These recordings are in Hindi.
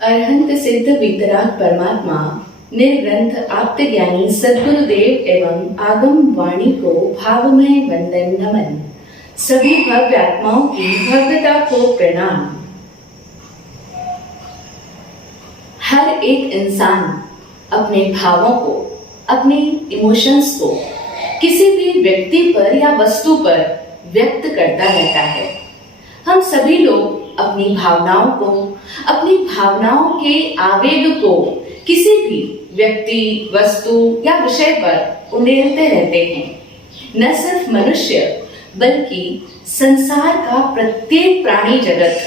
अरहंत सिद्ध वितराग परमात्मा निर्ग्रंथ आप्तज्ञानी सद्गुरुदेव एवं आगम वाणी को भावमय वंदन नमन। सभी भव्य आत्माओं की भव्यता को प्रणाम। हर एक इंसान अपने भावों को, अपने इमोशंस को किसी भी व्यक्ति पर या वस्तु पर व्यक्त करता रहता है। हम सभी लोग अपनी भावनाओं को, अपनी भावनाओं के आवेग को किसी भी व्यक्ति, वस्तु या विषय पर उंडेलते रहते हैं। न सिर्फ मनुष्य बल्कि संसार का प्रत्येक प्राणी जगत,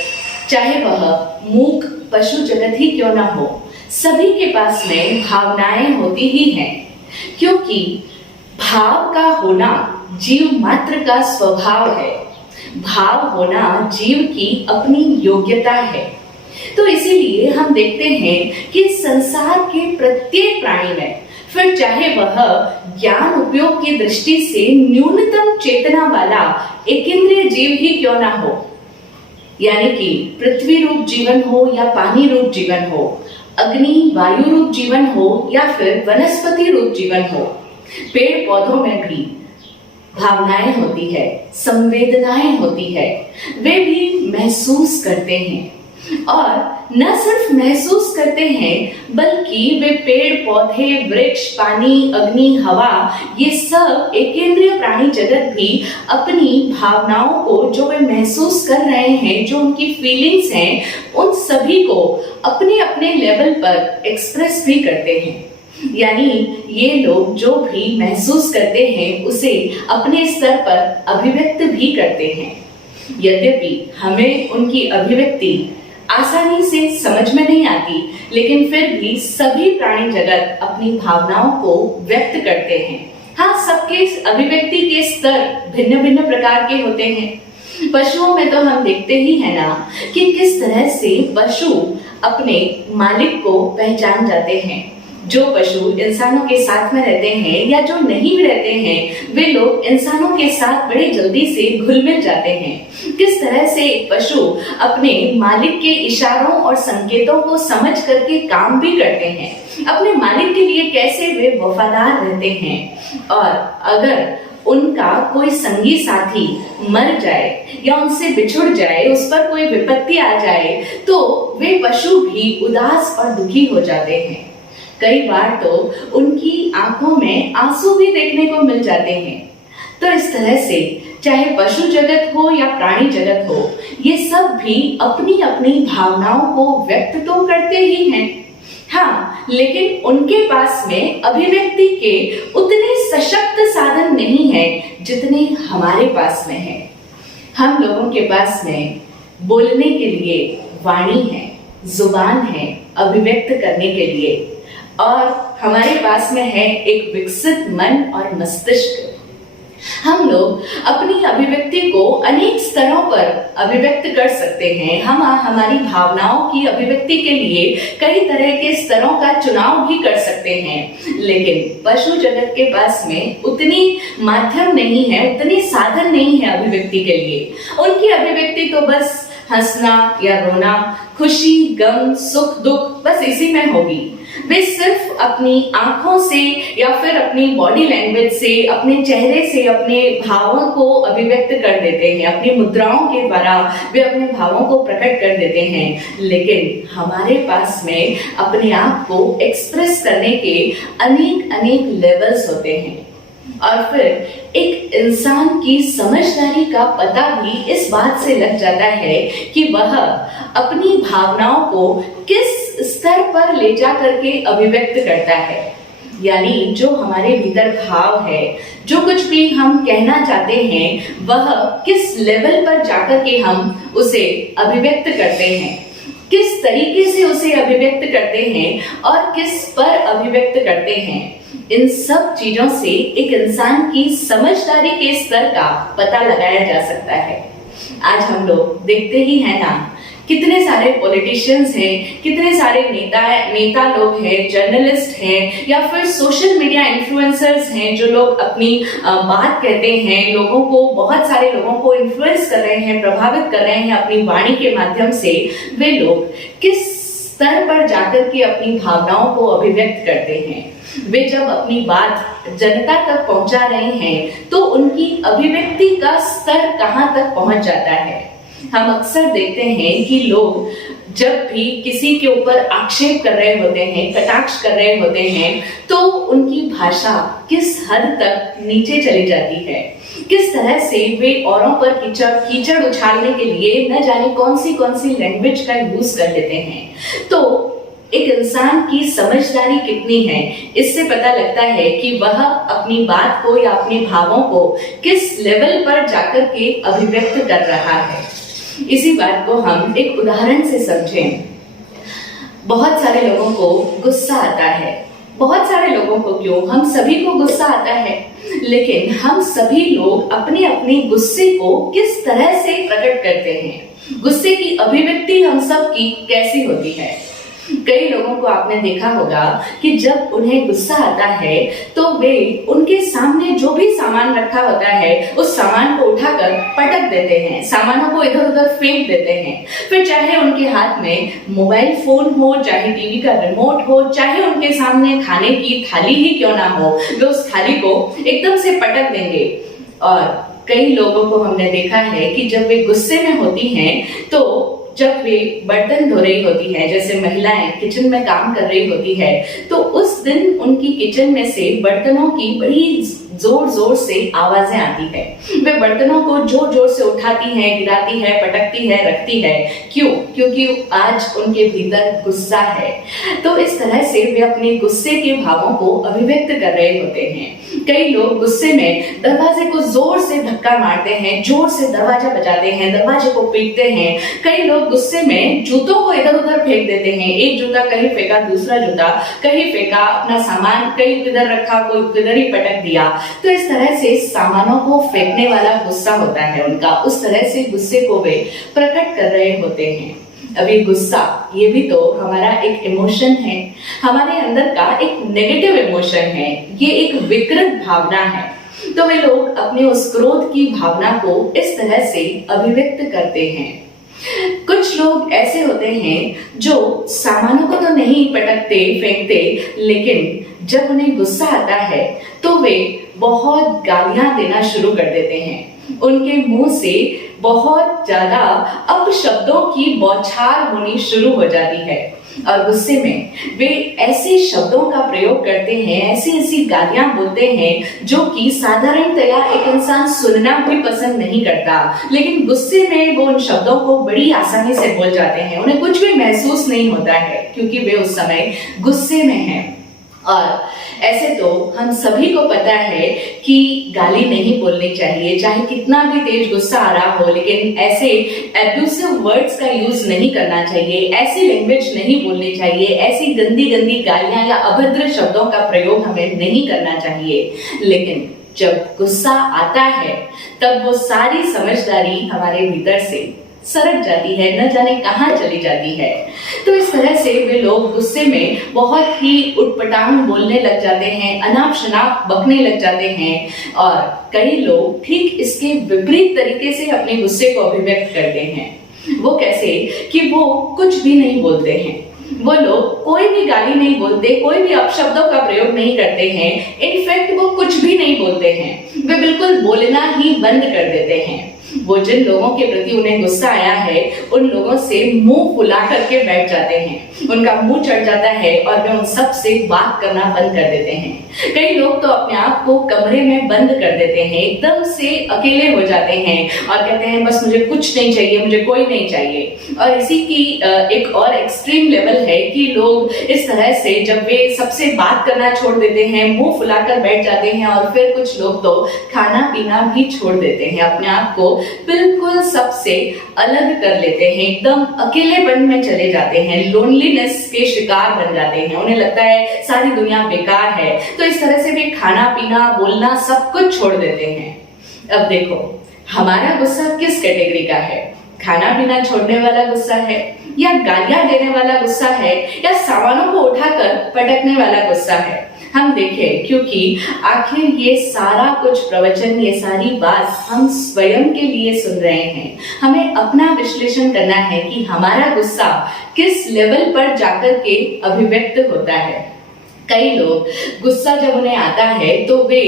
चाहे वह मूक पशु जगत ही क्यों न हो, सभी के पास में भावनाएं होती ही हैं, क्योंकि भाव का होना जीव मात्र का स्वभाव है। भाव होना जीव की अपनी योग्यता है। तो इसीलिए हम देखते हैं कि संसार के प्रत्येक प्राणी में, फिर चाहे वह ज्ञान उपयोग की दृष्टि से न्यूनतम चेतना वाला एकेंद्रीय जीव ही क्यों ना हो, यानी कि पृथ्वी रूप जीवन हो या पानी रूप जीवन हो, अग्नि वायु रूप जीवन हो या फिर वनस्पति रूप जीवन हो, पेड़ पौधों में भी भावनाएं होती है, संवेदनाएं होती है। वे भी महसूस करते हैं, और न सिर्फ महसूस करते हैं बल्कि वे पेड़ पौधे, वृक्ष, पानी, अग्नि, हवा, ये सब एकेंद्रीय प्राणी जगत भी अपनी भावनाओं को, जो वे महसूस कर रहे हैं, जो उनकी फीलिंग्स हैं, उन सभी को अपने अपने लेवल पर एक्सप्रेस भी करते हैं। यानी ये लोग जो भी महसूस करते हैं उसे अपने स्तर पर अभिव्यक्त भी करते हैं। यद्यपि हमें उनकी अभिव्यक्ति आसानी से समझ में नहीं आती, लेकिन फिर भी सभी प्राणी जगत अपनी भावनाओं को व्यक्त करते हैं। हाँ, सबके अभिव्यक्ति के स्तर भिन्न भिन्न प्रकार के होते हैं। पशुओं में तो हम देखते ही है ना कि किस तरह से पशु अपने मालिक को पहचान जाते हैं। जो पशु इंसानों के साथ में रहते हैं या जो नहीं भी रहते हैं, वे लोग इंसानों के साथ बड़े जल्दी से घुल मिल जाते हैं। किस तरह से पशु अपने मालिक के इशारों और संकेतों को समझ करके काम भी करते हैं, अपने मालिक के लिए कैसे वे वफादार रहते हैं। और अगर उनका कोई संगी साथी मर जाए या उनसे बिछुड़ जाए, उस पर कोई विपत्ति आ जाए, तो वे पशु भी उदास और दुखी हो जाते हैं। कई बार तो उनकी आंखों में आंसू भी देखने को मिल जाते हैं। तो इस तरह से चाहे पशु जगत हो या प्राणी जगत हो, ये सब भी अपनी अपनी भावनाओं को व्यक्त तो करते ही हैं। हाँ, लेकिन उनके पास में अभिव्यक्ति के उतने सशक्त साधन नहीं है जितने हमारे पास में है। हम लोगों के पास में बोलने के लिए वाणी है, जुबान है, अभिव्यक्त करने के लिए, और हमारे पास में है एक विकसित मन और मस्तिष्क। हम लोग अपनी अभिव्यक्ति को अनेक स्तरों पर अभिव्यक्त कर सकते हैं। हम हमारी भावनाओं की अभिव्यक्ति के लिए कई तरह के स्तरों का चुनाव भी कर सकते हैं, लेकिन पशु जगत के पास में उतनी माध्यम नहीं है, उतनी साधन नहीं है अभिव्यक्ति के लिए। उनकी अभिव्यक्ति तो बस हंसना या रोना, खुशी, गम, सुख, दुख, बस इसी में होगी। वे सिर्फ अपनी आंखों से या फिर अपनी बॉडी लैंग्वेज से, अपने चेहरे से अपने भावों को अभिव्यक्त कर देते हैं। अपनी मुद्राओं के द्वारा वे अपने भावों को प्रकट कर देते हैं। लेकिन हमारे पास में अपने आप को एक्सप्रेस करने के अनेक अनेक लेवल्स होते हैं। और फिर एक इंसान की समझदारी का पता भी इस बात से लग जाता है कि वह अपनी भावनाओं को किस स्तर पर ले जा करके अभिव्यक्त करता है। यानी जो हमारे भीतर भाव है, जो कुछ भी हम कहना चाहते हैं, वह किस लेवल पर जाकर के हम उसे अभिव्यक्त करते हैं, किस तरीके से उसे अभिव्यक्त करते हैं और किस पर अभिव्यक्त करते हैं। इन सब चीजों से एक इंसान की समझदारी के स्तर का पता लगाया जा सकता है। आज हम लोग देखते ही हैं ना, कितने सारे पॉलिटिशियंस हैं, कितने सारे नेता लोग हैं, जर्नलिस्ट हैं, या फिर सोशल मीडिया इन्फ्लुएंसर्स हैं, जो लोग अपनी बात कहते हैं, लोगों को, बहुत सारे लोगों को इन्फ्लुएंस कर रहे हैं, प्रभावित कर रहे हैं अपनी वाणी के माध्यम से। वे लोग किस स्तर जाकर के अपनी भावनाओं को अभिव्यक्त करते हैं, वे जब अपनी बात जनता तक पहुंचा रहे हैं तो उनकी अभिव्यक्ति का स्तर कहां तक पहुंच जाता है। हम अक्सर देखते हैं कि लोग जब भी किसी के ऊपर आक्षेप कर रहे होते हैं, कटाक्ष कर रहे होते हैं, तो उनकी भाषा किस हद तक नीचे चली जाती है, किस तरह से वे औरों पर कीचड़ उछालने के लिए न जाने कौन सी लैंग्वेज का यूज कर लेते हैं। तो एक इंसान की समझदारी कितनी है, इससे पता लगता है कि वह अपनी बात को या अपने भावों को किस लेवल पर जाकर के अभिव्यक्त कर रहा है। इसी बात को हम एक उदाहरण से समझें। बहुत सारे लोगों को गुस्सा आता है, बहुत सारे लोगों को क्यों, हम सभी को गुस्सा आता है, लेकिन हम सभी लोग अपने अपने गुस्से को किस तरह से प्रकट करते हैं, गुस्से की अभिव्यक्ति हम सब की कैसी होती है। कई लोगों को आपने देखा होगा कि जब उन्हें गुस्सा आता है तो वे उनके सामने जो भी सामान रखा होता है उस सामान को उठाकर पटक देते हैं, सामानों को इधर उधर फेंक देते हैं। फिर चाहे उनके हाथ में मोबाइल फोन हो, चाहे टीवी का रिमोट हो, चाहे उनके सामने खाने की थाली ही क्यों ना हो, वे उस थाली को एकदम से पटक देंगे। और कई लोगों को हमने देखा है कि जब वे गुस्से में होती हैं तो जब वे बर्तन धो रही होती है, जैसे महिलाएं किचन में काम कर रही होती है, तो उस दिन उनकी किचन में से बर्तनों की बड़ी जोर जोर से आवाजें आती है। वे बर्तनों को जोर जोर से उठाती हैं, गिराती है, पटकती है, रखती है। क्यों? क्योंकि आज उनके भीतर गुस्सा है। तो इस तरह से वे अपने गुस्से के भावों को अभिव्यक्त कर रहे होते हैं। कई लोग गुस्से में दरवाजे को जोर से धक्का मारते हैं, जोर से दरवाजा बजाते हैं, दरवाजे को पीटते हैं। कई लोग गुस्से में जूतों को इधर उधर फेंक देते हैं, एक जूता कहीं फेंका, दूसरा जूता कहीं फेंका, अपना सामान कहीं किधर रखा, कोई किधर ही पटक दिया। तो इस तरह से सामानों को फेंकने वाला गुस्सा होता है उनका, उस तरह से गुस्से को वे प्रकट कर रहे होते हैं। अभी गुस्सा ये भी तो हमारा एक इमोशन है, हमारे अंदर का एक नेगेटिव इमोशन है, ये एक विकृत भावना है। तो वे लोग अपने उस क्रोध की भावना को इस तरह से अभिव्यक्त करते हैं। कुछ लोग ऐसे होते हैं जो सामानों को तो नहीं पटकते फेंकते, लेकिन जब उन्हें गुस्सा आता है तो वे बहुत गालियां देना शुरू कर देते हैं। उनके मुंह से बहुत ज्यादा अपशब्दों की बौछार होनी शुरू हो जाती है और गुस्से में वे ऐसे शब्दों का प्रयोग करते हैं, ऐसी गालियां बोलते हैं जो कि साधारणतया एक इंसान सुनना भी पसंद नहीं करता, लेकिन गुस्से में वो उन शब्दों को बड़ी आसानी से बोल जाते हैं। उन्हें कुछ भी महसूस नहीं होता है क्योंकि वे उस समय गुस्से में हैं। और ऐसे तो हम सभी को पता है कि गाली नहीं बोलनी चाहिए, चाहे कितना भी तेज गुस्सा आ रहा हो, लेकिन ऐसे एब्यूसिव वर्ड्स का यूज नहीं करना चाहिए, ऐसी लैंग्वेज नहीं बोलनी चाहिए, ऐसी गंदी गंदी गालियां या अभद्र शब्दों का प्रयोग हमें नहीं करना चाहिए। लेकिन जब गुस्सा आता है तब वो सारी समझदारी हमारे भीतर से सरक जाती है, न जाने कहां चली जाती है। तो इस तरह से वे लोग गुस्से में बहुत ही उटपटांग बोलने लग जाते हैं, अनाप शनाप बकने लग जाते हैं। और कई लोग ठीक इसके विपरीत तरीके से अपने गुस्से को अभिव्यक्त करते हैं। वो कैसे कि वो कुछ भी नहीं बोलते हैं, वो लोग कोई भी गाली नहीं बोलते, कोई भी अपशब्दों का प्रयोग नहीं करते हैं, इनफैक्ट वो कुछ भी नहीं बोलते हैं, वे बिल्कुल बोलना ही बंद कर देते हैं। वो जिन लोगों के प्रति उन्हें गुस्सा आया है उन लोगों से मुंह फुला करके बैठ जाते हैं, उनका मुंह चढ़ जाता है और वे उन सब से बात करना बंद कर देते हैं। कई लोग तो अपने आप को कमरे में बंद कर देते हैं, एकदम से अकेले हो जाते हैं और कहते हैं बस मुझे कुछ नहीं चाहिए, मुझे कोई नहीं चाहिए। और इसी की एक और एक्सट्रीम लेवल है कि लोग इस तरह से जब वे सबसे बात करना छोड़ देते हैं, मुंह फुलाकर बैठ जाते हैं और फिर कुछ लोग तो खाना पीना भी छोड़ देते हैं, अपने आप को बिल्कुल सबसे अलग कर लेते हैं, एकदम अकेलेपन में चले जाते हैं, लोनलीनेस के शिकार बन जाते हैं। उन्हें लगता है सारी दुनिया बेकार है, तो इस तरह से वे खाना पीना बोलना सब कुछ छोड़ देते हैं। अब देखो हमारा गुस्सा किस कैटेगरी का है? खाना पीना छोड़ने वाला गुस्सा है, या गालियां देने वाला गुस्सा है, या सामानों को उठाकर पटकने वाला गुस्सा है? हम देखें, क्योंकि आखिर ये सारा कुछ प्रवचन, ये सारी बात हम स्वयं के लिए सुन रहे हैं। हमें अपना विश्लेषण करना है कि हमारा गुस्सा किस लेवल पर जाकर के अभिव्यक्त होता है। कई लोग गुस्सा जब उन्हें आता है तो वे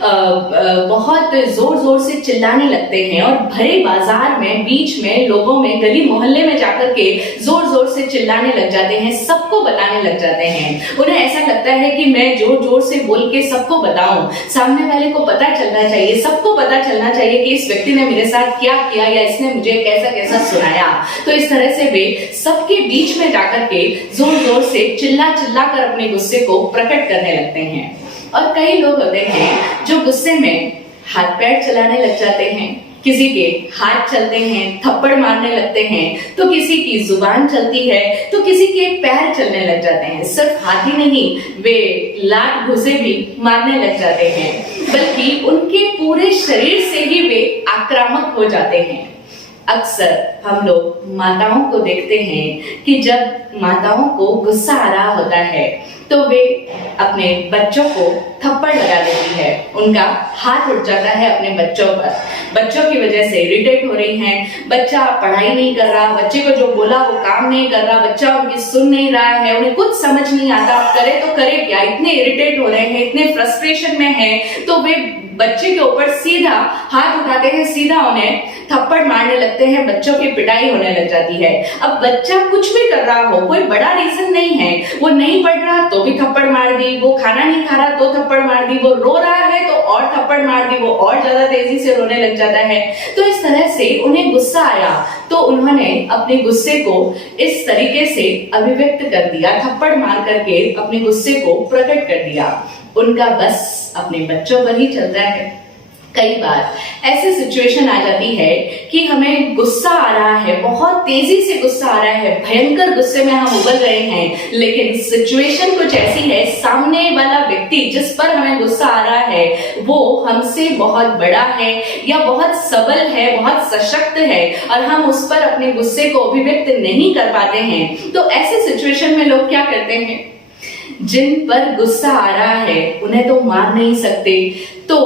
बहुत जोर जोर से चिल्लाने लगते हैं और भरे बाजार में, बीच में, लोगों में, गली मोहल्ले में जाकर के जोर जोर से चिल्लाने लग जाते हैं, सबको बताने लग जाते हैं। उन्हें ऐसा लगता है कि मैं जोर जोर से बोल के सबको बताऊं, सामने वाले को पता चलना चाहिए, सबको पता चलना चाहिए कि इस व्यक्ति ने मेरे साथ क्या किया या इसने मुझे कैसा कैसा सुनाया। तो इस तरह से वे सबके बीच में जाकर के जोर जोर से चिल्ला चिल्ला कर अपने गुस्से को प्रकट करने लगते हैं। और कई लोग होते हैं जो गुस्से में हाथ पैर चलाने लग जाते हैं, किसी के हाथ चलते हैं, थप्पड़ मारने लगते हैं, तो किसी की जुबान चलती है, तो किसी के पैर चलने लग जाते हैं। सिर्फ हाथ ही नहीं, वे लात घुसे भी मारने लग जाते हैं, बल्कि उनके पूरे शरीर से ही वे आक्रामक हो जाते हैं। अक्सर हम लोग माताओं को देखते हैं कि जब माताओं को गुस्सा आ रहा होता है तो वे अपने बच्चों को थप्पड़ लगा देती है, उनका हाथ उठ जाता है अपने बच्चों पर। बच्चों की वजह से इरिटेट हो रही हैं, बच्चा पढ़ाई नहीं कर रहा, बच्चे को जो बोला वो काम नहीं कर रहा, बच्चा उनकी सुन नहीं रहा है, उन्हें कुछ समझ नहीं आता, अब करे तो करे क्या, इतने इरिटेट हो रहे हैं, इतने फ्रस्ट्रेशन में हैं, तो वे बच्चे के ऊपर सीधा हाथ उठाते हैं, सीधा उन्हें थप्पड़ मारने लगते हैं, बच्चों की पिटाई होने लग जाती है। अब बच्चा कुछ भी कर रहा हो, कोई बड़ा रीजन नहीं है, वो नहीं पढ़ रहा तो भी थप्पड़ मार दी, वो खाना नहीं खा रहा तो थप्पड़ मार दी, वो रो रहा है तो और थप्पड़ मार दी, वो और ज्यादा तेजी से रोने लग जाता है। तो इस तरह से उन्हें गुस्सा आया तो उन्होंने अपने गुस्से को इस तरीके से अभिव्यक्त कर दिया, थप्पड़ मार करके अपने गुस्से को प्रकट कर दिया। उनका बस अपने बच्चों पर ही चलता है। कई बार ऐसी सिचुएशन आ जाती है कि हमें गुस्सा आ रहा है, बहुत तेजी से गुस्सा आ रहा है, भयंकर गुस्से में हम उबल रहे हैं, लेकिन सिचुएशन कुछ ऐसी है, सामने वाला व्यक्ति जिस पर हमें गुस्सा आ रहा है वो हमसे बहुत बड़ा है या बहुत सबल है, बहुत सशक्त है, और हम उस पर अपने गुस्से को अभिव्यक्त नहीं कर पाते हैं। तो ऐसे सिचुएशन में लोग क्या करते हैं, जिन पर गुस्सा आ रहा है उन्हें तो मार नहीं सकते, तो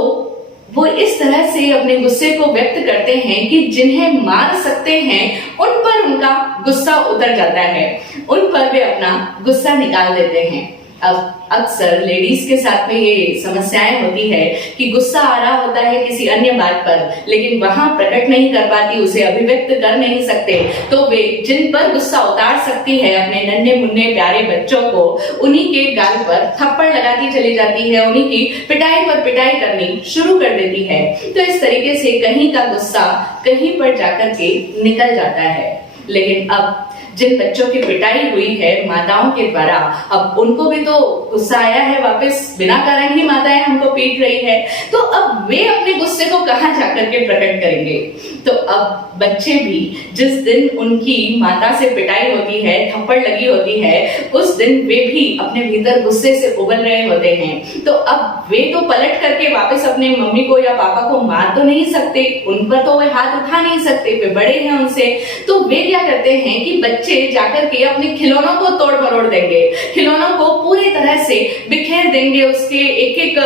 वो इस तरह से अपने गुस्से को व्यक्त करते हैं कि जिन्हें मार सकते हैं उन पर उनका गुस्सा उतर जाता है, उन पर वे अपना गुस्सा निकाल देते हैं। अब अक्सर लेडीज के साथ में ये समस्याएं होती है कि गुस्सा आ रहा होता है किसी अन्य बात पर, लेकिन वहां प्रकट नहीं कर पाती, उसे अभिव्यक्त कर नहीं सकते, तो वे जिन पर गुस्सा उतार सकती है, अपने नन्हे मुन्ने प्यारे बच्चों को, उन्हीं के गाल पर थप्पड़ लगाती चली जाती है, उन्हीं की पिटाई पर पिटाई करनी शुरू कर देती है। तो इस तरीके से कहीं का गुस्सा कहीं पर जाकर के निकल जाता है। लेकिन अब जिन बच्चों की पिटाई हुई है माताओं के द्वारा, अब उनको भी तो गुस्सा आया है, वापस बिना कारण ही माताएं हमको पीट रही है, तो अब वे अपने गुस्से को कहां जाकर के प्रकट करेंगे। तो अब बच्चे भी जिस दिन उनकी माता से पिटाई होती है, थप्पड़ लगी होती है, उस दिन वे भी अपने भीतर गुस्से से उबल रहे होते हैं। तो अब वे तो पलट करके वापस अपने मम्मी को या पापा को मार तो नहीं सकते, उन पर तो वे हाथ उठा नहीं सकते, वे बड़े हैं उनसे। तो वे क्या करते हैं कि बच्चे जाकर के अपने खिलौनों को तोड़ मरोड़ देंगे, खिलौनों को पूरी तरह से बिखेर देंगे, उसके एक एक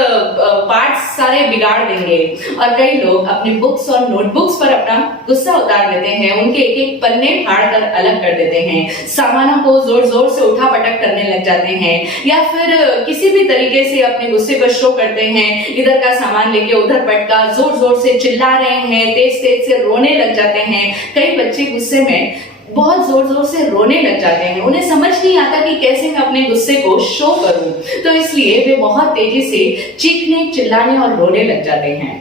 पार्ट्स सारे बिगाड़ देंगे। और कई लोग अपनी बुक्स और नोटबुक्स पर अपना गुस्सा उतार देते हैं, उनके एक एक पन्ने फाड़ कर अलग कर देते हैं, सामानों को जोर जोर से उठा पटक करने लग जाते हैं, या फिर किसी भी तरीके से अपने गुस्से को शो करते हैं, इधर का सामान लेके उधर पटका, जोर जोर से चिल्ला रहे हैं, तेज तेज से रोने लग जाते हैं। कई बच्चे गुस्से में बहुत जोर जोर से रोने लग जाते हैं, उन्हें समझ नहीं आता कि कैसे मैं अपने गुस्से को शो करूं, तो इसलिए वे बहुत तेजी से चीखने, चिल्लाने और रोने लग जाते हैं।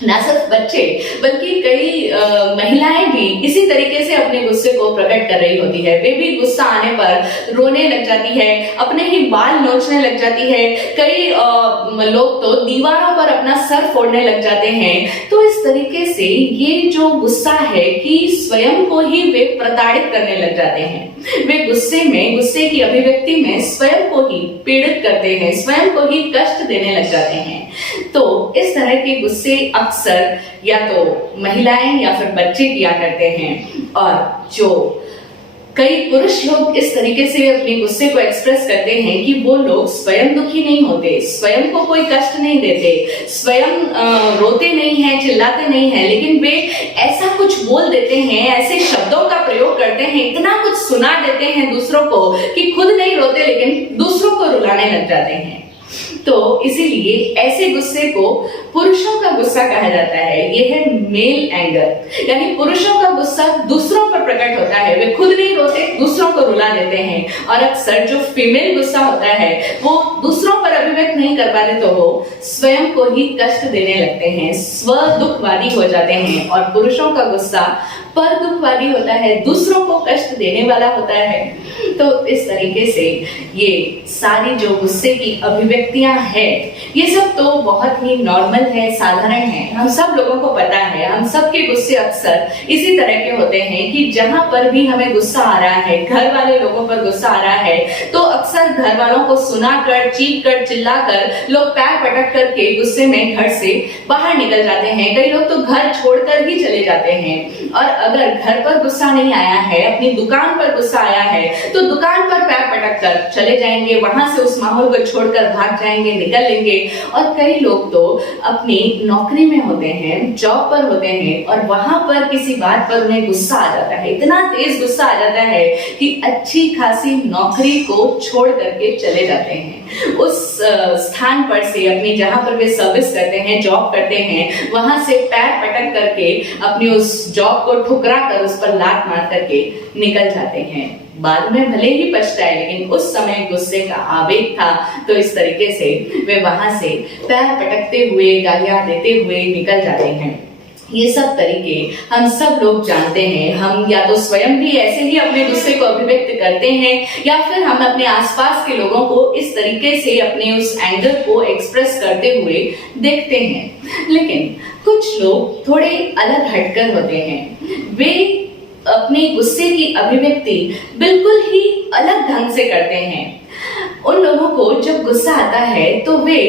ना सिर्फ बच्चे बल्कि कई महिलाएं भी इसी तरीके से अपने गुस्से को प्रकट कर रही होती है। वे भी गुस्सा आने पर रोने लग जाती है, अपने ही बाल नोचने लग जाती है, कई लोग तो दीवारों पर अपना सर फोड़ने लग जाते हैं। तो इस तरीके से ये जो गुस्सा है कि स्वयं को ही वे प्रताड़ित करने लग जाते हैं। वे गुस्से में, गुस्से की अभिव्यक्ति में स्वयं को ही पीड़ित करते हैं, स्वयं को ही कष्ट देने लग जाते हैं। तो इस तरह के गुस्से अक्सर या तो महिलाएं या फिर बच्चे किया करते हैं। और जो कई पुरुष लोग इस तरीके से अपने गुस्से को एक्सप्रेस करते हैं कि वो लोग स्वयं दुखी नहीं होते, स्वयं को कोई कष्ट नहीं देते, स्वयं रोते नहीं हैं, चिल्लाते नहीं हैं, लेकिन वे ऐसा कुछ बोल देते हैं, ऐसे शब्दों का प्रयोग करते हैं, इतना कुछ सुना देते हैं दूसरों को कि खुद नहीं रोते लेकिन दूसरों को रुलाने लग जाते हैं। तो इसीलिए ऐसे गुस्से को पुरुषों का गुस्सा कहा जाता है। यह है मेल एंगर, यानी पुरुषों का गुस्सा दूसरों पर प्रकट होता है, वे खुद नहीं रोते, दूसरों को रुला देते हैं। और अक्सर जो फीमेल गुस्सा होता है वो दूसरों पर अभिव्यक्त नहीं कर पाते तो वो स्वयं को ही कष्ट देने लगते हैं, स्व दुखवादी हो जाते हैं। और पुरुषों का गुस्सा पर दुखवादी होता है, दूसरों को कष्ट देने वाला होता है। तो इस तरीके से ये सारी जो गुस्से की अभिव्यक्तियां हैं, ये सब तो बहुत ही नॉर्मल है, साधारण है, हम सब लोगों को पता है। हम सबके गुस्से अक्सर इसी तरह के होते हैं कि जहां पर भी हमें गुस्सा आ रहा है, घर वाले लोगों पर गुस्सा आ रहा है, तो अक्सर घर वालों को सुनाकर, चीख कर, चिल्लाकर लोग पैर पटक करके गुस्से में घर से बाहर निकल जाते हैं। कई लोग तो घर छोड़कर ही चले जाते हैं। और अगर घर पर गुस्सा नहीं आया है, अपनी दुकान पर गुस्सा आया है, तो दुकान पर पैर पटक कर चले जाएंगे, वहां से उस माहौल को छोड़कर भाग जाएंगे, निकल लेंगे। और कई लोग तो अपनी नौकरी में होते हैं, जॉब पर होते हैं, और वहां पर किसी बात पर उन्हें गुस्सा आ जाता है, इतना तेज गुस्सा आ जाता है कि अच्छी खासी नौकरी को छोड़ करके चले जाते हैं। उस स्थान पर से, अपनी जहां पर वे सर्विस करते हैं, जॉब करते हैं, वहां से पैर पटक करके अपनी उस जॉब को ठुकरा कर उस पर लात मार करके निकल जाते हैं। बाद में भले ही पछताए, लेकिन उस समय गुस्से का आवेग था, तो इस तरीके से वे वहां से पैर पटकते हुए, गालियां देते हुए निकल जाते हैं। ये सब तरीके हम सब लोग जानते हैं। हम या तो स्वयं भी ऐसे ही अपने गुस्से को अभिव्यक्त करते हैं, या फिर हम अपने आसपास के लोगों को इस तरीके से अपने उस एंगर को एक्सप्रेस करते हुए देखते हैं। लेकिन कुछ लोग थोड़े अलग हटकर होते हैं। वे अपने गुस्से की अभिव्यक्ति बिल्कुल ही अलग ढंग से करते हैं। उन लोगों को जब गुस्सा आता है तो वे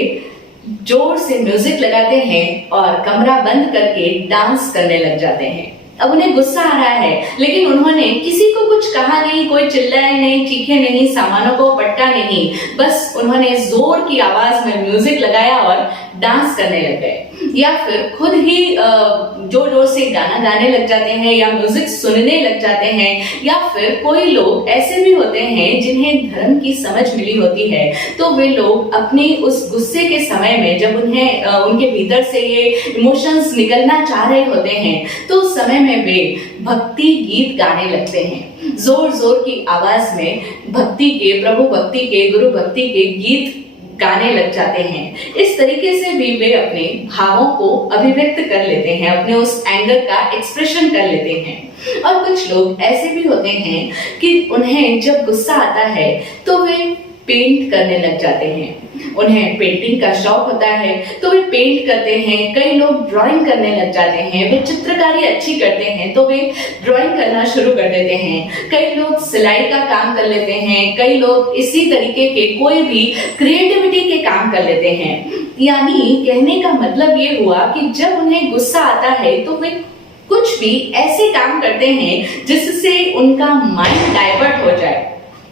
जोर से म्यूजिक लगाते हैं और कमरा बंद करके डांस करने लग जाते हैं। अब उन्हें गुस्सा आ रहा है, लेकिन उन्होंने किसी को कुछ कहा नहीं, कोई चिल्लाए नहीं, चीखे नहीं, सामानों को पटका नहीं, बस उन्होंने जोर की आवाज में म्यूजिक लगाया और डांस करने लग गए। या फिर खुद ही जोर जोर से गाना गाने लग जाते हैं, या म्यूजिक सुनने लग जाते हैं। या फिर कोई लोग ऐसे भी होते हैं जिन्हें धर्म की समझ मिली होती है, तो वे लोग अपने उस गुस्से के समय में, जब उन्हें उनके भीतर से ये इमोशंस निकलना चाह रहे होते हैं, तो उस समय में वे भक्ति गीत गाने लगते हैं। जोर जोर की आवाज में भक्ति के, प्रभु भक्ति के, गुरु भक्ति के गीत गाने लग जाते हैं। इस तरीके से भी वे अपने भावों को अभिव्यक्त कर लेते हैं, अपने उस एंगर का एक्सप्रेशन कर लेते हैं। और कुछ लोग ऐसे भी होते हैं कि उन्हें जब गुस्सा आता है तो वे पेंट करने लग जाते हैं। उन्हें पेंटिंग का शौक होता है तो वे पेंट करते हैं। कई लोग ड्राइंग करने लग जाते हैं। वे चित्रकारी अच्छी करते हैं तो वे ड्राइंग करना शुरू कर देते हैं। कई लोग सिलाई का काम कर लेते हैं। कई लोग इसी तरीके के कोई भी क्रिएटिविटी के काम कर लेते हैं। यानी कहने का मतलब ये हुआ कि जब उन्हें गुस्सा आता है तो वे कुछ भी ऐसे काम करते हैं जिससे उनका माइंड डाइवर्ट हो जाए।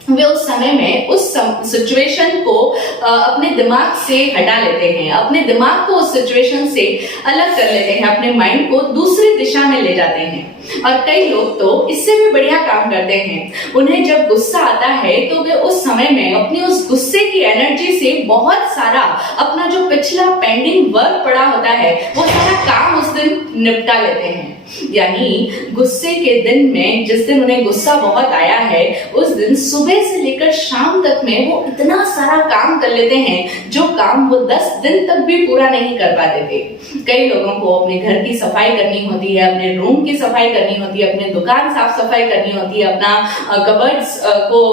वे उस समय में उस सिचुएशन को अपने दिमाग से हटा लेते हैं, अपने दिमाग को उस सिचुएशन से अलग कर लेते हैं, अपने माइंड को दूसरी दिशा में ले जाते हैं। और कई लोग तो इससे भी बढ़िया काम करते हैं। उन्हें जब गुस्सा आता है तो वे उस समय में अपनी उस गुस्से की एनर्जी से बहुत सारा अपना जो पिछला पेंडिंग वर्क पड़ा होता है वो सारा काम उस दिन निपटा लेते हैं। यानी गुस्से के दिन में, जिस दिन उन्हें गुस्सा बहुत आया है, उस दिन सुबह से लेकर शाम तक में वो इतना सारा काम कर लेते हैं जो काम वो 10 दिन तक भी पूरा नहीं कर पाते थे। कई लोगों को अपने घर की सफाई करनी होती है, अपने रूम की सफाई करनी होती है, अपने दुकान साफ सफाई करनी होती है, अपना कबर्ड्स को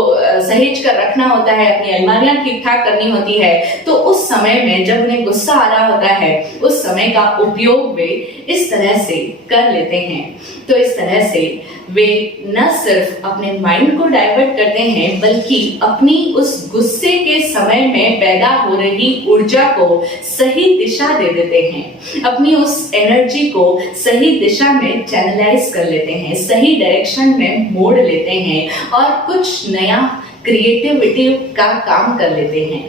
सहेज कर रखना होता है, अपनी अलमारियां ठीक ठाक करनी होती है। तो उस समय में जब उन्हें गुस्सा आ रहा होता है, उस समय का उपयोग वे इस तरह से कर लेते लेते हैं, तो इस तरह से वे न सिर्फ अपने माइंड को डाइवर्ट करते हैं बल्कि अपनी उस गुस्से के समय में पैदा हो रही ऊर्जा को सही दिशा दे देते हैं, अपनी उस एनर्जी को सही दिशा में चैनलाइज कर लेते हैं, सही डायरेक्शन में मोड़ लेते हैं और कुछ नया क्रिएटिविटी का काम कर लेते हैं।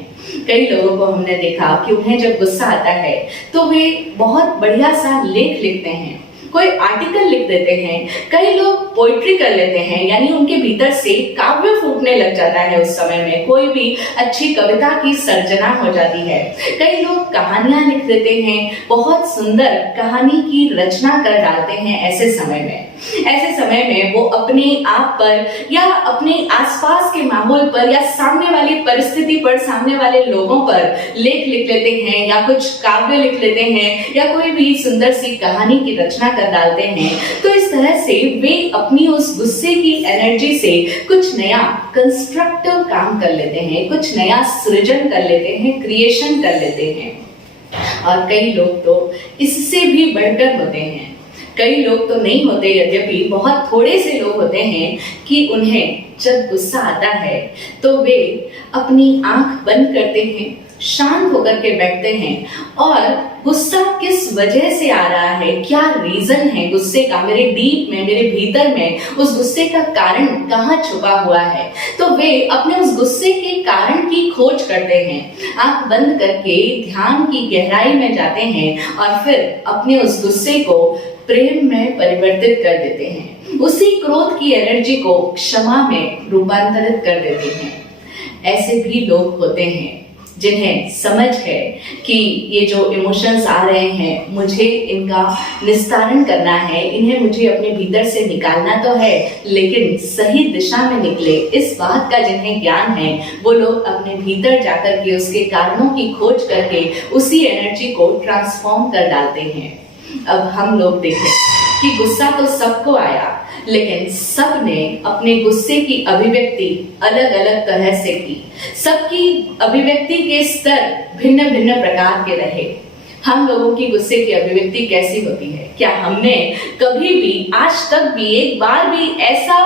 कई लोगों को हमने देखा कि उन्हें जब गुस्सा आता है तो वे बहुत बढ़िया सा लेख लिखते हैं, कोई आर्टिकल लिख देते हैं, कई लोग पोइट्री कर लेते हैं, यानी उनके भीतर से काव्य फूटने लग जाता है। उस समय में कोई भी अच्छी कविता की सर्जना हो जाती है। कई लोग कहानियां लिख देते हैं, बहुत सुंदर कहानी की रचना कर डालते हैं। ऐसे समय में वो अपने आप पर या अपने आसपास के माहौल पर या सामने वाली परिस्थिति पर, सामने वाले लोगों पर लेख लिख लेते हैं या कुछ काव्य लिख लेते हैं या कोई भी सुंदर सी कहानी की रचना कर डालते हैं। तो इस तरह से वे अपनी उस गुस्से की एनर्जी से कुछ नया कंस्ट्रक्टिव काम कर लेते हैं, कुछ नया सृजन कर लेते हैं, क्रिएशन कर लेते हैं। और कई लोग तो इससे भी बढ़कर होते हैं। कई लोग तो नहीं होते, यद्यपि बहुत थोड़े से लोग होते हैं कि उन्हें जब गुस्सा आता है तो वे अपनी आंख बंद करते हैं, शांत होकर के बैठते हैं और गुस्सा किस वजह से आ रहा है, क्या रीजन है गुस्से का, मेरे डीप में, मेरे भीतर में उस गुस्से का कारण कहाँ छुपा हुआ है, तो वे अपने उस गुस्से के कारण की खोज करते हैं। आंख बंद करके ध्यान की गहराई में जाते हैं और फिर अपने उस गुस्से को प्रेम में परिवर्तित कर देते हैं, उसी क्रोध की एनर्जी को क्षमा में रूपांतरित कर देते हैं। ऐसे भी लोग होते हैं जिन्हें समझ है कि ये जो इमोशंस आ रहे हैं मुझे इनका निस्तारण करना है, इन्हें मुझे अपने भीतर से निकालना तो है, लेकिन सही दिशा में निकले इस बात का जिन्हें ज्ञान है, वो लोग अपने भीतर जाकर के उसके कारणों की खोज करके उसी एनर्जी को ट्रांसफॉर्म कर डालते हैं। अब हम लोग देखें कि गुस्सा तो सबको आया, लेकिन सब ने अपने गुस्से की अभिव्यक्ति अलग अलग तरह से की। सबकी अभिव्यक्ति के स्तर भिन्न भिन्न प्रकार के रहे। हम लोगों की गुस्से की अभिव्यक्ति कैसी होती है? क्या हमने कभी भी आज तक भी एक बार भी ऐसा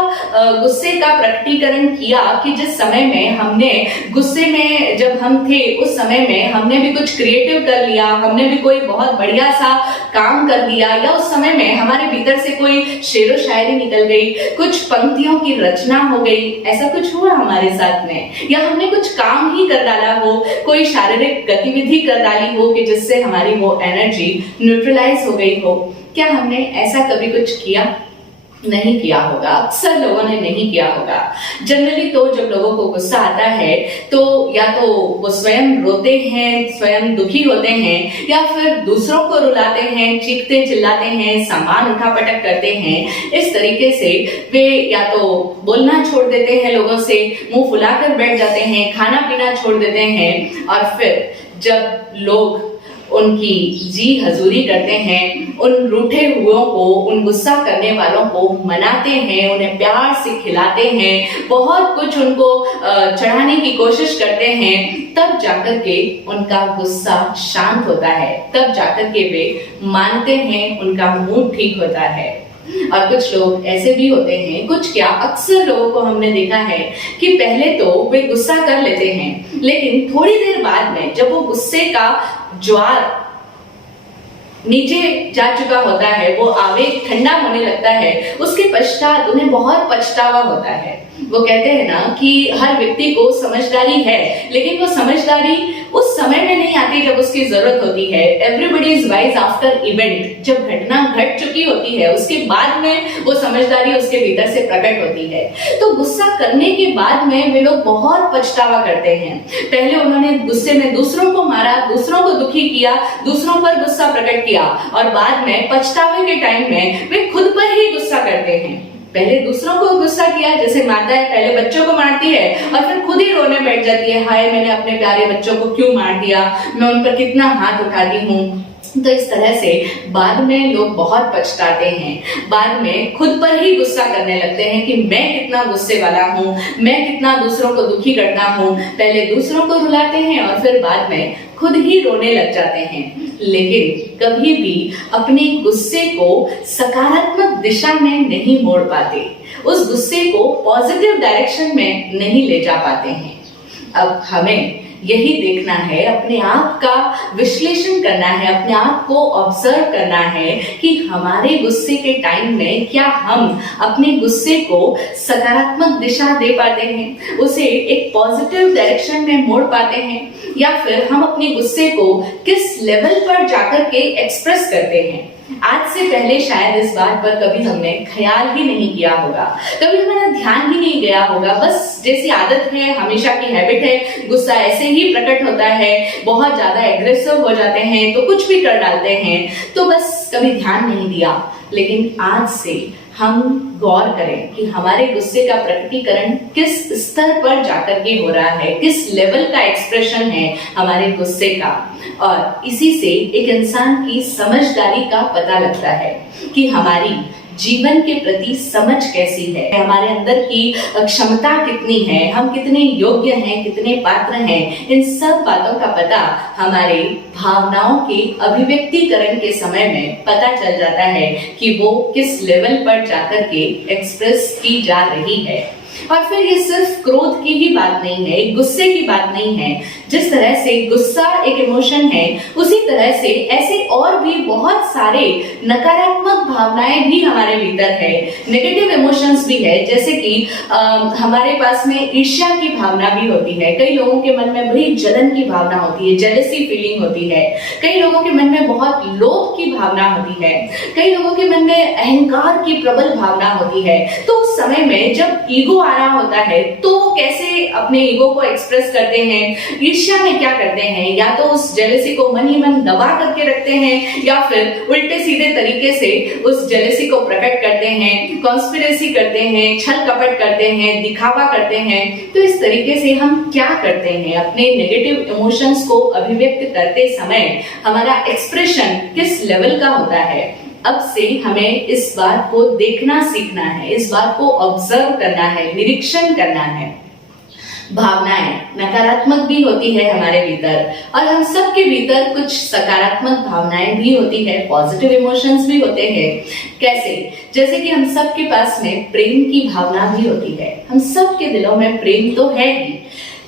गुस्से का प्रकटीकरण किया कि जिस समय में हमने गुस्से में जब हम थे उस समय में हमने भी कुछ क्रिएटिव कर लिया, हमने भी कोई बहुत बढ़िया सा काम कर दिया, या उस समय में हमारे भीतर से कोई शेरो शायरी निकल गई, कुछ पंक्तियों की रचना हो गई, ऐसा कुछ हुआ हमारे साथ में? या हमने कुछ काम ही कर डाला हो, कोई शारीरिक गतिविधि कर डाली हो कि जिससे हमारी वो एनर्जी न्यूट्रलाइज हो गई हो? क्या हमने ऐसा कभी कुछ किया? नहीं किया होगा, अक्सर लोगों ने नहीं किया होगा। जनरली तो जब लोगों को गुस्सा आता है तो या तो वो स्वयं रोते हैं, स्वयं दुखी होते हैं, या फिर दूसरों को रुलाते हैं, चीखते चिल्लाते हैं, सामान उठापटक करते हैं। इस तरीके से वे या तो बोलना छोड़ देते हैं, लोगों से मुंह फुलाकर बैठ जाते हैं, खाना पीना छोड़ देते हैं, और फिर जब लोग उनकी जी हजूरी करते हैं, उन रूठे हुओं को, उन गुस्सा करने वालों को मनाते हैं, उन्हें प्यार से खिलाते हैं, बहुत कुछ उनको चढ़ाने की कोशिश करते हैं, तब जाकर के उनका गुस्सा शांत होता है, तब जाकर के वे मानते हैं, उनका मूड ठीक होता है। और कुछ लोग ऐसे भी होते हैं, कुछ क्या अक्सर लोगों को हमने देखा है कि पहले तो वे गुस्सा कर लेते हैं, लेकिन थोड़ी देर बाद में जब वो गुस्से का ज्वार नीचे जा चुका होता है, वो आवेग ठंडा होने लगता है, उसके पश्चात उन्हें बहुत पछतावा होता है। वो कहते हैं ना कि हर व्यक्ति को समझदारी है, लेकिन वो समझदारी उस समय में नहीं आती जब उसकी जरूरत होती है। Everybody is wise after event. जब घटना घट चुकी होती है उसके बाद में वो समझदारी उसके भीतर से प्रकट होती है। तो गुस्सा करने के बाद में वे लोग बहुत पछतावा करते हैं। पहले उन्होंने गुस्से में दूसरों को मारा, दूसरों को दुखी किया, दूसरों पर गुस्सा प्रकट किया, और बाद में पछतावे के टाइम में वे खुद पर ही गुस्सा करते हैं। पहले दूसरों को गुस्सा किया, जैसे माता है पहले बच्चों को मारती है और फिर खुद ही रोने बैठ जाती है, हाय मैंने अपने प्यारे बच्चों को क्यों मार दिया, मैं उन पर कितना हाथ उठाती हूँ, तो इस तरह से बाद में लोग बहुत पछताते हैं, बाद में खुद पर ही गुस्सा करने लगते हैं कि मैं कितना गुस्से वाला हूँ, मैं कितना दूसरों को दुखी करता हूँ। पहले दूसरों को रुलाते हैं और फिर बाद में खुद ही रोने लग जाते हैं। लेकिन कभी भी अपने गुस्से को सकारात्मक दिशा में नहीं मोड़ पाते, उस गुस्से को पॉजिटिव डायरेक्शन में नहीं ले जा पाते हैं। अब हमें यही देखना है, अपने आप का विश्लेषण करना है, अपने आप को ऑब्जर्व करना है कि हमारे गुस्से के टाइम में क्या हम अपने गुस्से को सकारात्मक दिशा दे पाते हैं, उसे एक पॉजिटिव डायरेक्शन में मोड़ पाते हैं, या फिर हम अपने गुस्से को किस लेवल पर जाकर के एक्सप्रेस करते हैं। आज से पहले शायद इस बात पर कभी हमने ख्याल ही नहीं किया होगा, कभी हमारा ध्यान ही नहीं गया होगा। बस जैसी आदत है, हमेशा की हैबिट है, गुस्सा ऐसे ही प्रकट होता है, बहुत ज्यादा एग्रेसिव हो जाते हैं तो कुछ भी कर डालते हैं, तो बस कभी ध्यान नहीं दिया। लेकिन आज से हम गौर करें कि हमारे गुस्से का प्रकटीकरण किस स्तर पर जाकर के हो रहा है, किस लेवल का एक्सप्रेशन है हमारे गुस्से का। और इसी से एक इंसान की समझदारी का पता लगता है कि हमारी जीवन के प्रति समझ कैसी है, हमारे अंदर की क्षमता कितनी है, हम कितने योग्य हैं, कितने पात्र हैं। इन सब बातों का पता हमारे भावनाओं के अभिव्यक्तिकरण के समय में पता चल जाता है कि वो किस लेवल पर जाकर के एक्सप्रेस की जा रही है। और फिर ये सिर्फ क्रोध की ही बात नहीं है, गुस्से की बात नहीं है। जिस तरह से गुस्सा एक इमोशन है, उसी तरह से ऐसे और भी बहुत सारे नकारात्मक भावनाएं भी हमारे भीतर है, नेगेटिव इमोशंस भी है। जैसे कि हमारे पास में ईर्ष्या की भावना भी होती है, कई लोगों के मन में बड़ी जलन की भावना होती है, जेलसी फीलिंग होती है। कई लोगों के मन में बहुत लोभ की भावना होती है, कई लोगों के मन में अहंकार की प्रबल भावना होती है। तो उस समय में जब ईगो आ रहा होता है तो कैसे अपने ईगो को एक्सप्रेस करते हैं, ईर्ष्या में क्या करते हैं, या तो उस जेलसी को मन ही मन दबा करके रखते हैं, या फिर उल्टे सीधे तरीके से उस जेलसी को प्रकट करते हैं, कॉन्स्पिरेसी करते हैं, छल कपट करते हैं, दिखावा करते हैं। तो इस तरीके से हम क्या करते हैं, अपने नेगेटिव इमोशंस को अभिव्यक्त करते समय हमारा एक्सप्रेशन किस लेवल का होता है। अब से हमें इस बात को देखना सीखना है, इस बात को ऑब्जर्व करना है, निरीक्षण करना है। भावनाएं नकारात्मक भी होती है हमारे भीतर, और हम सब के भीतर कुछ सकारात्मक भावनाएं भी होती है, पॉजिटिव इमोशंस भी होते हैं। कैसे? जैसे कि हम सब के पास में प्रेम की भावना भी होती है, हम सब के दिलों में प्रेम तो है ही,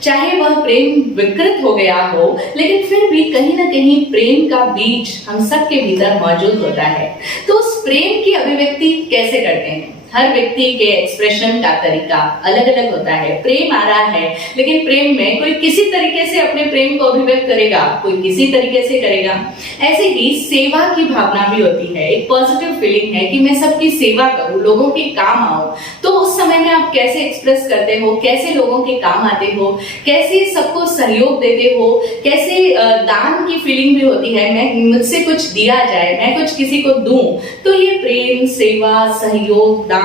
चाहे वह प्रेम विकृत हो गया हो, लेकिन फिर भी कहीं ना कहीं प्रेम का बीज हम सब के भीतर मौजूद होता है। तो उस प्रेम की अभिव्यक्ति कैसे करते हैं? हर व्यक्ति के एक्सप्रेशन का तरीका अलग अलग होता है। प्रेम आ रहा है, लेकिन प्रेम में कोई किसी तरीके से अपने प्रेम को अभिव्यक्त करेगा, कोई किसी तरीके से करेगा। ऐसे ही सेवा की भावना भी होती है, एक पॉजिटिव फीलिंग है कि मैं सबकी सेवा करूं, लोगों के काम आऊं। तो उस समय में आप कैसे एक्सप्रेस करते हो, कैसे लोगों के काम आते हो, कैसे सबको सहयोग देते हो, कैसे दान की फीलिंग भी होती है, मैं मुझसे कुछ दिया जाए, मैं कुछ किसी को दूं। तो ये प्रेम, सेवा, सहयोग, दान,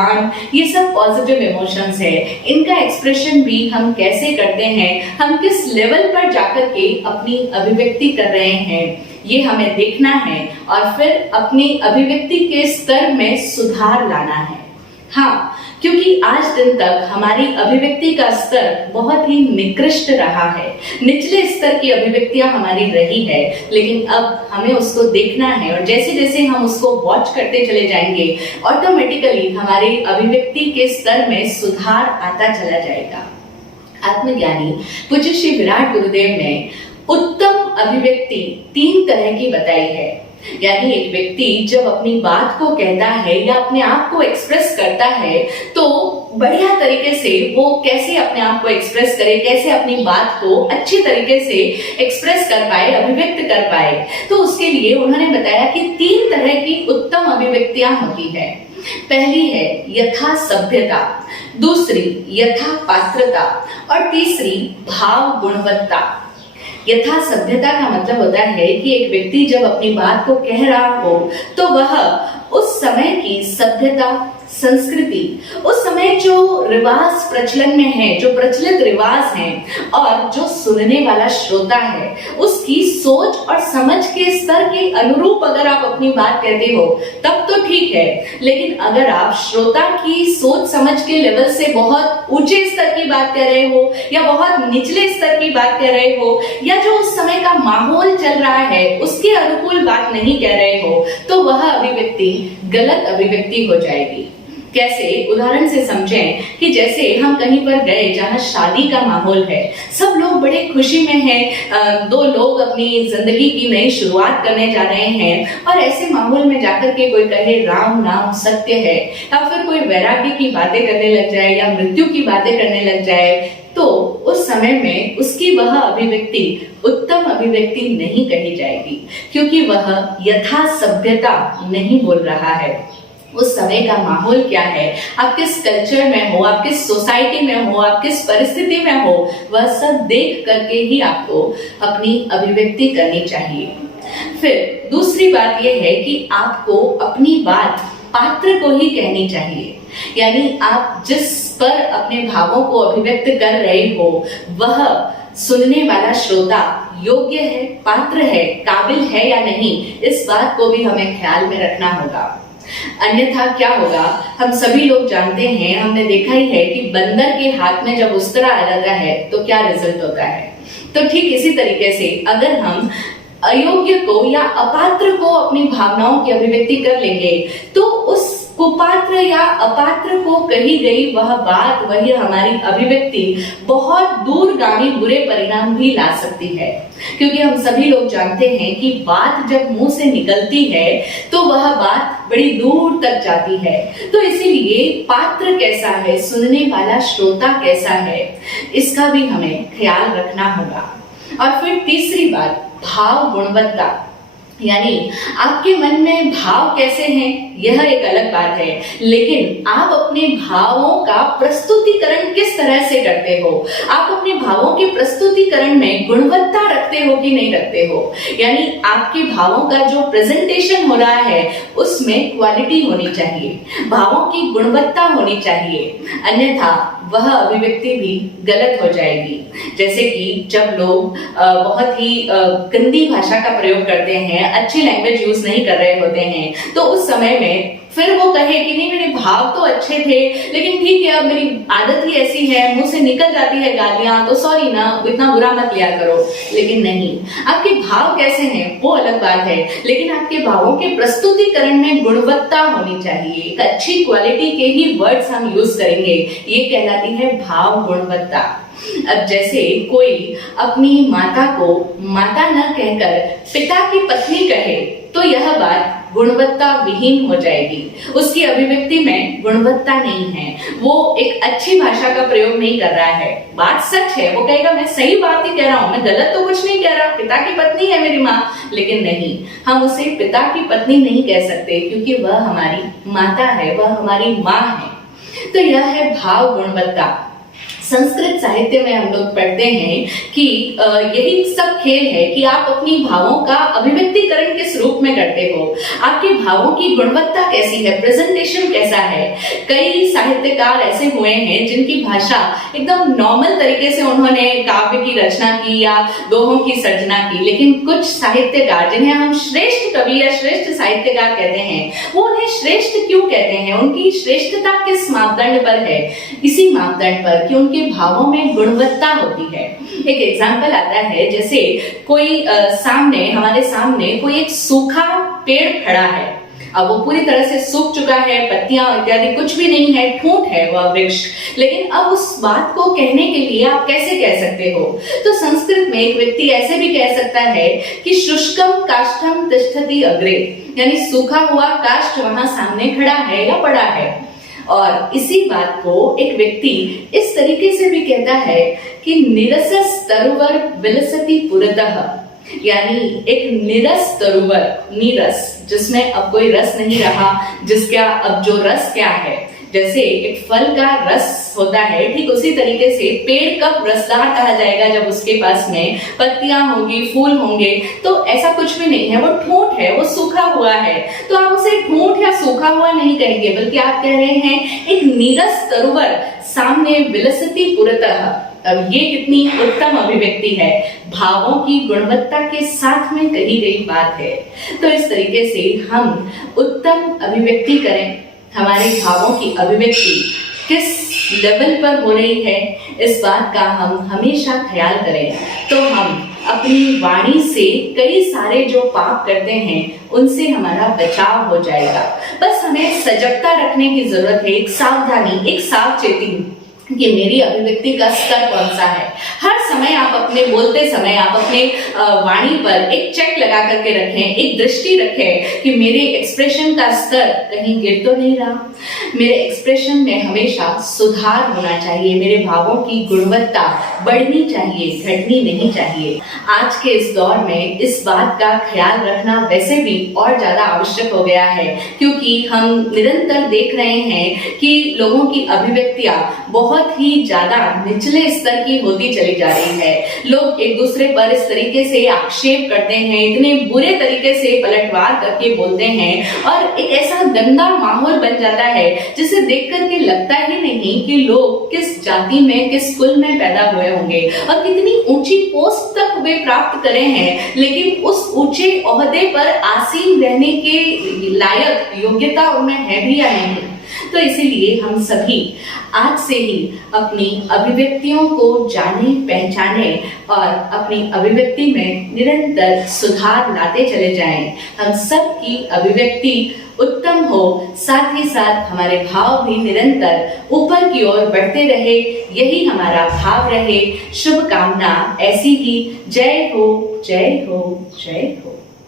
ये सब पॉजिटिव इमोशंस है। इनका एक्सप्रेशन भी हम कैसे करते हैं, हम किस लेवल पर जाकर के अपनी अभिव्यक्ति कर रहे हैं, ये हमें देखना है और फिर अपनी अभिव्यक्ति के स्तर में सुधार लाना है। हाँ, क्योंकि आज दिन तक हमारी अभिव्यक्ति का स्तर बहुत ही निकृष्ट रहा है, निचले स्तर की अभिव्यक्तियां हमारी रही है, लेकिन अब हमें उसको देखना है और जैसे जैसे हम उसको वॉच करते चले जाएंगे, ऑटोमेटिकली हमारी अभिव्यक्ति के स्तर में सुधार आता चला जाएगा। आत्मज्ञानी पूज्य श्री विराट गुरुदेव ने उत्तम अभिव्यक्ति 3 तरह की बताई है। यानी एक व्यक्ति जब अपनी बात को कहता है या अपने आप को एक्सप्रेस करता है, तो बढ़िया तरीके से वो कैसे अपने आप को एक्सप्रेस करे, कैसे अपनी बात को अच्छी तरीके से एक्सप्रेस कर पाए, अभिव्यक्त कर पाए। तो उसके लिए उन्होंने बताया कि 3 तरह की उत्तम अभिव्यक्तियां होती है। पहली है यथा सभ्यता, दूसरी यथा पात्रता और तीसरी भाव गुणवत्ता। यथा सभ्यता का मतलब होता है कि एक व्यक्ति जब अपनी बात को कह रहा हो तो वह उस समय की सभ्यता, संस्कृति, उस समय जो रिवाज प्रचलन में है, जो प्रचलित रिवाज हैं और जो सुनने वाला श्रोता है उसकी सोच और समझ के स्तर के अनुरूप अगर आप अपनी बात कहते हो तब तो ठीक है, लेकिन अगर आप श्रोता की सोच समझ के लेवल से बहुत ऊंचे स्तर की बात कर रहे हो या बहुत निचले स्तर की बात कर रहे हो या जो उस समय का माहौल चल रहा है उसके अनुकूल बात नहीं कह रहे हो तो वह अभिव्यक्ति गलत अभिव्यक्ति हो जाएगी। कैसे? उदाहरण से समझें कि जैसे हम कहीं पर गए जहां शादी का माहौल है, सब लोग बड़े खुशी में हैं, दो लोग अपनी जिंदगी की नई शुरुआत करने जा रहे हैं और ऐसे माहौल में जाकर के कोई कहे राम नाम सत्य है या फिर कोई वैराग्य की बातें करने लग जाए या मृत्यु की बातें करने लग जाए तो उस समय में उसकी वह अभिव्यक्ति उत्तम अभिव्यक्ति नहीं कही जाएगी, क्योंकि वह यथा सभ्यता नहीं बोल रहा है। उस समय का माहौल क्या है, आप किस कल्चर में हो, आप किस सोसाइटी में हो, आप किस परिस्थिति में हो, वह सब देख करके ही आपको अपनी अभिव्यक्ति करनी चाहिए। फिर दूसरी बात यह है कि आपको अपनी बात पात्र को ही कहनी चाहिए, यानी आप जिस पर अपने भावों को अभिव्यक्त कर रहे हो वह सुनने वाला श्रोता योग्य है, पात्र है, काबिल है या नहीं, इस बात को भी हमें ख्याल में रखना होगा। अन्यथा क्या होगा, हम सभी लोग जानते हैं, हमने देखा ही है कि बंदर के हाथ में जब उस्तरा आ जाता है तो क्या रिजल्ट होता है। तो ठीक इसी तरीके से अगर हम अयोग्य को या अपात्र को अपनी भावनाओं की अभिव्यक्ति कर लेंगे तो उस कुपात्र या अपात्र को कही गई वह बात, वही हमारी अभिव्यक्ति बहुत दूरगामी बुरे परिणाम भी ला सकती है, क्योंकि हम सभी लोग जानते हैं कि बात जब मुंह से निकलती है तो वह बात बड़ी दूर तक जाती है। तो इसीलिए पात्र कैसा है, सुनने वाला श्रोता कैसा है, इसका भी हमें ख्याल रखना होगा। और फिर तीसरी बात, भाव गुणवत्ता, यानी आपके मन में भाव कैसे हैं यह एक अलग बात है, लेकिन आप अपने भावों का प्रस्तुतिकरण किस तरह से करते हो, आप अपने भावों के प्रस्तुतिकरण में गुणवत्ता रखते हो कि नहीं रखते हो, यानी आपके भावों का जो प्रेजेंटेशन हो रहा है उसमें क्वालिटी होनी चाहिए, भावों की गुणवत्ता होनी चाहिए, अन्यथा वह अभिव्यक्ति भी गलत हो जाएगी। जैसे कि जब लोग बहुत ही गंदी भाषा का प्रयोग करते हैं, अच्छी लैंग्वेज यूज नहीं कर रहे होते हैं, तो उस समय में फिर वो कहे कि नहीं मेरे भाव तो अच्छे थे लेकिन ठीक है अब मेरी आदत ही ऐसी है, मुंह से निकल जाती है गालियां, तो सॉरी ना, इतना बुरा मत लिया करो। लेकिन नहीं, आपके भाव कैसे हैं वो अलग बात है, लेकिन आपके भावों के प्रस्तुतिकरण में गुणवत्ता होनी चाहिए, एक अच्छी क्वालिटी के ही वर्ड्स हम यूज करेंगे, ये कहलाती है भाव गुणवत्ता। अब जैसे कोई अपनी माता को माता न कहकर पिता की पत्नी कहे तो यह बात गुणवत्ता विहीन हो जाएगी, उसकी अभिव्यक्ति में गुणवत्ता नहीं है, वो एक अच्छी भाषा का प्रयोग नहीं कर रहा है। बात सच है, वो कहेगा मैं सही बात ही कह रहा हूं, मैं गलत तो कुछ नहीं कह रहा, पिता की पत्नी है मेरी माँ, लेकिन नहीं, हम उसे पिता की पत्नी नहीं कह सकते क्योंकि वह हमारी माता है, वह हमारी माँ है। तो यह है भाव गुणवत्ता। संस्कृत साहित्य में हम लोग पढ़ते हैं कि यही सब खेल है कि आप अपनी भावों का अभिव्यक्तिकरण किस रूप में करते हो, आपके भावों की गुणवत्ता कैसी है, प्रेजेंटेशन कैसा है। कई साहित्यकार ऐसे हुए हैं जिनकी भाषा एकदम नॉर्मल तरीके से उन्होंने काव्य की रचना की या दोहों की सर्जना की, लेकिन कुछ साहित्यकार जिन्हें हम श्रेष्ठ कवि या श्रेष्ठ साहित्यकार कहते हैं, वो उन्हें श्रेष्ठ क्यों कहते हैं, उनकी श्रेष्ठता किस मापदंड पर है, इसी मापदंड पर कि उनके भावों में गुणवत्ता होती है। एक एग्जाम्पल आता है, जैसे कोई हमारे सामने कोई एक सूखा पेड़ खड़ा है, अब वो पूरी तरह से सूख चुका है, पत्तियां इत्यादि कुछ भी नहीं है, ठूंठ है वह वृक्ष, लेकिन अब उस बात को कहने के लिए आप कैसे कह सकते हो। तो संस्कृत में एक व्यक्ति ऐसे भी कह सकता है कि शुष्कम काष्ठम तिष्ठति अग्रे, यानी सूखा हुआ काष्ठ वहां सामने खड़ा है या पड़ा है। और इसी बात को एक व्यक्ति इस तरीके से भी कहता है कि निरसस तरुवर विलसति पुरतः, यानी एक निरस तरुवर, नीरस जिसमें अब कोई रस नहीं रहा, जिसका अब जो रस क्या है, जैसे एक फल का रस होता है, ठीक उसी तरीके से पेड़ कब रसदार कहा जाएगा जब उसके पास में पत्तियां होंगी, फूल होंगे। तो ऐसा कुछ भी नहीं है, वो ठूंठ है, वो सूखा हुआ है। तो आप उसे ठूंठ या सूखा हुआ नहीं कहेंगे, बल्कि आप कह रहे हैं एक नीरस तरुवर सामने विलसती पुरतः। अब ये कितनी उत्तम अभिव्यक्ति है, भावों की गुणवत्ता के साथ में कही गई बात है। तो इस तरीके से हम उत्तम अभिव्यक्ति करें, हमारे भावों की अभिव्यक्ति किस लेवल पर हो रही है, इस बात का हम हमेशा ख्याल करें, तो हम अपनी वाणी से कई सारे जो पाप करते हैं उनसे हमारा बचाव हो जाएगा। बस हमें सजगता रखने की जरूरत है, एक सावधानी, एक सावचेती कि मेरी अभिव्यक्ति का स्तर कौन सा है। हर समय आप अपने बोलते समय आप अपने वाणी पर एक चेक लगा करके रखें, एक दृष्टि रखें कि मेरे एक्सप्रेशन का स्तर कहीं गिर तो नहीं रहा, मेरे एक्सप्रेशन में हमेशा सुधार होना चाहिए, मेरे भावों की गुणवत्ता बढ़नी चाहिए, घटनी नहीं चाहिए। आज के इस दौर में इस बात का ख्याल रखना वैसे भी और ज्यादा आवश्यक हो गया है, क्योंकि हम निरंतर देख रहे हैं कि लोगों की अभिव्यक्तियां बहुत ही ज्यादा निचले स्तर की होती चली जा रही है। लोग एक दूसरे पर इस तरीके से आक्षेप करते हैं, इतने बुरे तरीके से पलटवार करके बोलते हैं, और एक ऐसा गंदा माहौल बन जाता है जिसे देख करके लगता ही नहीं कि लोग किस जाति में, किस कुल में पैदा हुए होंगे और कितनी ऊंची पोस्ट तक वे प्राप्त करे हैं, लेकिन उस ऊंचे ओहदे पर आसीन रहने के लायक योग्यता उनमें है भी या नहीं। तो इसीलिए हम सभी आज से ही अपनी अभिव्यक्तियों को जाने, पहचाने और अपनी अभिव्यक्ति में निरंतर सुधार लाते चले जाएं। हम सब की अभिव्यक्ति उत्तम हो, साथ ही साथ हमारे भाव भी निरंतर ऊपर की ओर बढ़ते रहे, यही हमारा भाव रहे। शुभकामना ऐसी ही। जय हो, जय हो, जय हो।